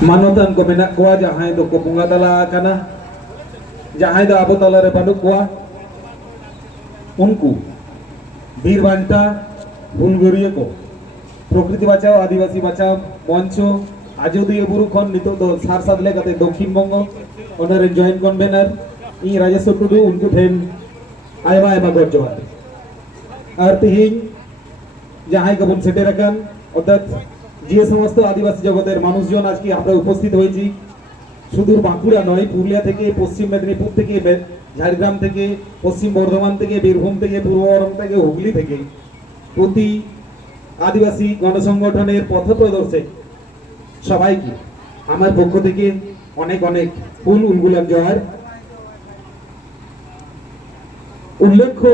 manutan ko menak kuah jahay do ko bunga tala kana. Jahay do abu tala re banuk kuah উনকু বীর বান্টা ভুলগড়িয়ে কো প্রকৃতি বাঁচাও আদিবাসী বাঁচাও মঞ্চ আজদীয় বুরুখন নিত তো সার সাদলে কাতে দক্ষিণবঙ্গ ওনারে জয়েন্ট কনভেনার ই রাজেশ্বর টুডু উনকু ঠেন আয়মা আয়মা গড জোহার আর তিহিং যাহাই কবন সেটে রাখান অর্থাৎ যে সমস্ত আদিবাসী জগতের মানুষজন আজকে আমরা উপস্থিত হয়েছি, সুদূর বাঁকুড়া নয়, পুরুলিয়া থেকে, পশ্চিম মেদিনীপুর থেকে ঝাড়গ্রাম থেকে, পশ্চিম বর্ধমান থেকে, বীরভূম থেকে, পূর্ব বর্ধমান থেকে, হুগলি থেকে প্রতি আদিবাসী গণসংগঠনের পথ পথপ্রদর্শক সবাইকে আমার পক্ষ থেকে অনেক অনেক ফুল উলগুলাম জোহার উল্লেখ্য,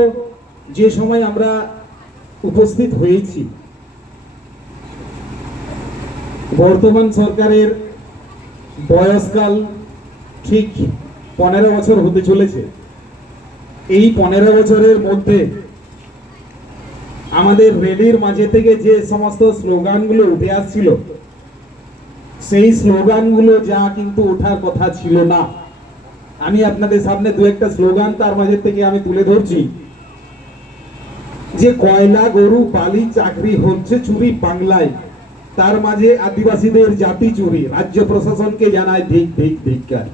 যে সময় আমরা উপস্থিত হয়েছি বর্তমান সরকারের বয়সকাল ঠিক পনেরো বছর হতে চলেছে। এই পনেরো বছরের মধ্যে আমাদের রেলির মাঝে থেকে যে সমস্ত স্লোগানগুলো উঠে আসছিল, সেই স্লোগানগুলো যা কিন্তু ওঠার কথা ছিল না। আমি আপনাদের সামনে দু একটা স্লোগান তার মাঝে থেকে আমি তুলে ধরছি। যে কয়লা গরু বালি চাকরি হচ্ছে চুরি বাংলায়। তার মাঝে আদিবাসীদের জাতি চুরি। রাজ্য প্রশাসনকে জানায়, ধিক ধিক ধিক্কার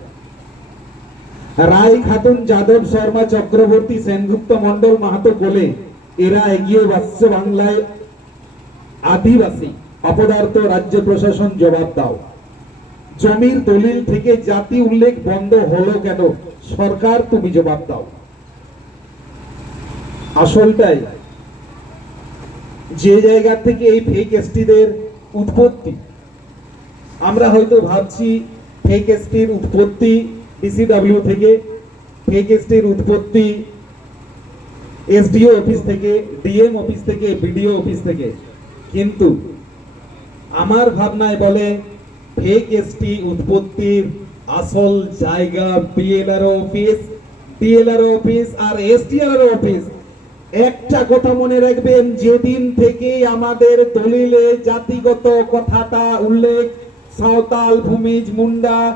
রায় খাতুন যাদব শর্মা চক্রবর্তী সেনগুপ্ত মন্ডল মাহাতো কোলে, এরা এগিয়ে বাসছে বাংলায় আদিবাসী। অপদার্থ রাজ্য প্রশাসন জবাব দাও। জমির দলিল থেকে জাতি উল্লেখ বন্ধ হলো কেন? সরকার, তুমি জবাব দাও। আসলটাই, যে জায়গা থেকে এই ফেক এসটিদের উৎপত্তি। আমরা হয়তো ভাবছি ফেক এসটির উৎপত্তি ডিসিডব্লিউ থেকে ফেক এসটির উৎপত্তি এসডিও অফিস থেকে ডিএম অফিস থেকে বিডিও অফিস থেকে। কিন্তু আমার ভাবনায় বলে ফেক এসটি উৎপত্তির আসল জায়গা বিএলআর অফিস ডিএলআর অফিস আর এসটিআর অফিস একটা কথা মনে রাখবেন, যেদিন থেকে আমাদের দলিলে জাতিগত কথাটা উল্লেখ, সাঁওতাল, ভূমিজ, মুন্ডা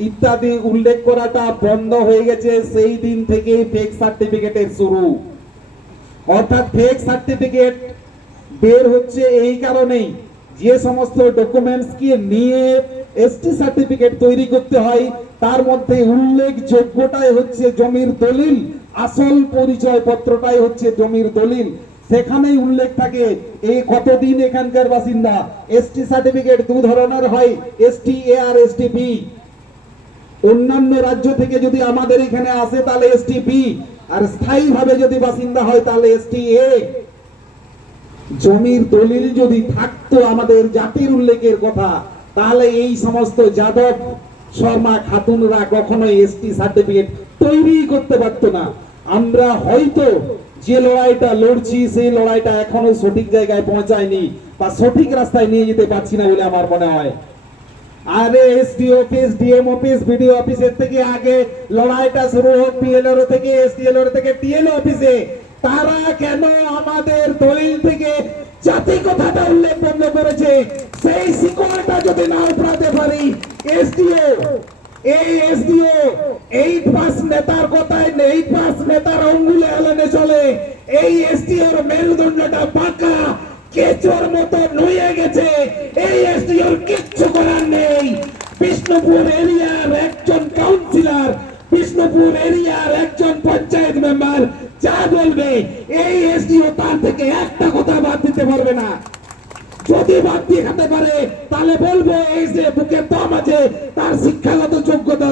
ইত্যাদি উল্লেখ করাটা বন্ধ হয়ে গেছে, সেই দিন থেকে ফেক সার্টিফিকেটের শুরু। অর্থাৎ ফেক সার্টিফিকেট বের হচ্ছে এই কারণেই। যে সমস্ত ডকুমেন্টস কে নিয়ে এসটি সার্টিফিকেট তৈরি করতে হয়, তার মধ্যে উল্লেখযোগ্যটাই হচ্ছে জমির দলিল। আসল পরিচয় পত্রটাই হচ্ছে জমির দলিল। সেখানেই উল্লেখ থাকে এই কতদিন এখানকার বাসিন্দা? এসটি সার্টিফিকেট দু ধরনের হয় এসটি এ আর এসটি বি অন্যান্য রাজ্য থেকে যদি আমাদের এখানে আসে, তাহলে এসটি বি আর স্থায়ী ভাবে যদি বাসিন্দা হয়, তাহলে এসটি এ জমির দলিল যদি থাকতো আমাদের জাতির উল্লেখের কথা, তাহলে এই সমস্ত যাদব, শর্মা, খাতুনরা কখনো এসটি সার্টিফিকেট তৈরি করতে পারতো না। আমরা হয়তো যে লড়াইটা লড়ছি, সেই লড়াইটা এখনও সঠিক জায়গায় পৌঁছায়নি বা সঠিক রাস্তায় নিয়ে যেতে পারছি না বলে আমার মনে হয়। আরে SD office DM office BDO অফিসের থেকে আগে লড়াইটা শুরু হোক পিএলআর থেকে এসডিএলআর থেকে টিএলও অফিসে। তারা কেন আমাদের দলিল থেকে জাতি কথাটা উল্লেখ বন্ধ করেছে? সেই শিকড়টা যদি না উঠাতে পারি এসডিও এই এসডিও এইট পাস নেতার কথায় এইট পাস নেতার অঙ্গুলে আলানে চলে। এই এসডিওর মেরুদণ্ডটা পাকা, কেচোর মতো নুয়ে গেছে। এই এসডিওর কিচ্ছু করার নেই। বিষ্ণুপুর এরিয়ার একজন কাউন্সিলর বিষ্ণুপুর এরিয়ার একজন পঞ্চায়েত মেম্বার যা বলবে, এই এসডিও তার থেকে একটা কথা বাদ দিতে পারবে না। পারে। তাহলে বলব, এই যে বুকের দম আছে, তার শিক্ষাগত যোগ্যতা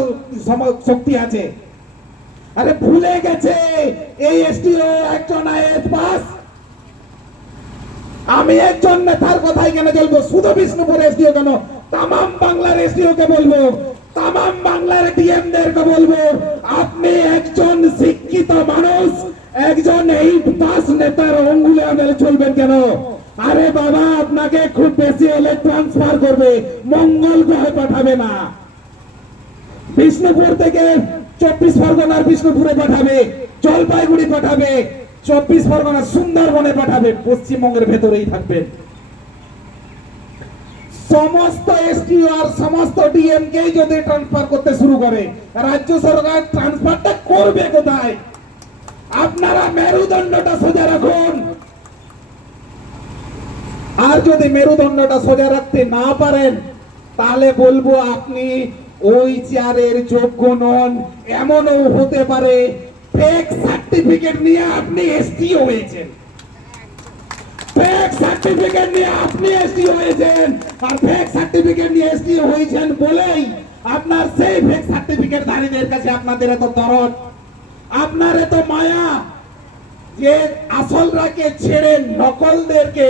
শক্তি আছে। আরে ভুলে গেছে, এই এসডিও একজন আইএস পাস। আমি একজন নেতার কথাই কেন বলব? শুধু বিষ্ণুপুর এসডিও কেন? তামাম বাংলার এসডিও কে বলব, তামাম বাংলার ডিএম দেরকে বলব, আপনি একজন শিক্ষিত মানুষ, একজন এই পাস নেতার অঙ্গুলে আঙুলে চলবেন কেন আরে বাবা, আপনাকে খুব বেশি হলে ট্রান্সফার করবে। মঙ্গল গ্রহে পাঠাবে না। বিষ্ণুপুর থেকে চব্বিশ পরগনার বিষ্ণুপুরে পাঠাবে, জলপাইগুড়ি পাঠাবে, চব্বিশ পরগনা সুন্দরবনে পাঠাবে, পশ্চিমবঙ্গের ভেতরেই থাকবেন। সমস্ত এসটিও আর সমস্ত ডিএম কে যদি ট্রান্সফার করতে শুরু করে, রাজ্য সরকার ট্রান্সফারটা করবে কোথায়? আপনারা মেরুদণ্ডটা সোজা রাখুন। আর যদি মেরুদণ্ডটা সোজা রাখতে না পারেন, তাহলে বলব আপনি ওই চেয়ারের যোগ্য নন। এমনও হতে পারে ফেক সার্টিফিকেট নিয়ে আপনি এসটিও হয়েছেন। ফেক সার্টিফিকেট নিয়ে আপনি এসটিও হয়েছেন। আর ফেক সার্টিফিকেট নিয়ে এসটিও হয়েছেন বলেই আপনার সেই ফেক সার্টিফিকেট ধারীদের কাছে আপনাদের এত দরদ। আপনার এত মায়া যে আসলরাকে ছেড়ে নকলদেরকে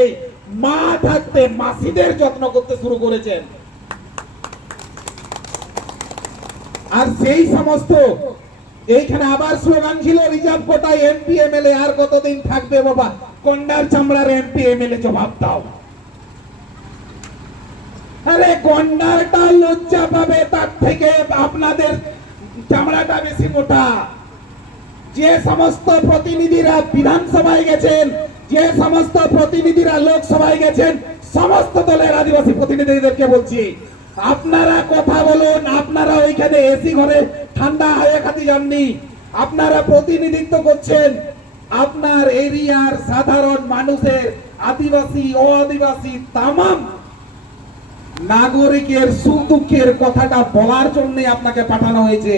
মা থাকতে মাসিদের যত্ন করতে শুরু করেছেন। আর সেই সমস্ত, এইখানে আবার স্লোগান ছিল, রিজার্ভ কোটায় এমপি এমএলএ আর কতদিন থাকবে বাবা? কন্ডার চামড়ার এমপি এমএলএ জবাব দাও। আরে গন্ডারটা লজ্জা পাবে, তার থেকে আপনাদের চামড়াটা বেশি মোটা। যে সমস্ত প্রতিনিধিরা বিধানসভায় গেছেন যে সমস্ত প্রতিনিধিরা লোকসভায় গেছেন, সমস্ত দলের আদিবাসী প্রতিনিধিদেরকে বলছি, আপনারা কথা বলুন, আপনারা ওইখানে এসি ঘরে ঠান্ডা হাওয়া খাতে যাননি, আপনারা প্রতিনিধিত্ব করছেন, আপনার এরিয়ার সাধারণ মানুষের আদিবাসী ও আদিবাসী তামাম নাগরিকের সুখ দুঃখের কথাটা বলার জন্য আপনাকে পাঠানো হয়েছে।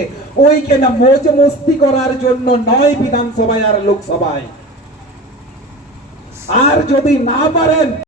ওইখানে মোজ মস্তি করার জন্য নয় বিধানসভায় আর লোকসভায়। আর যদি না পারেন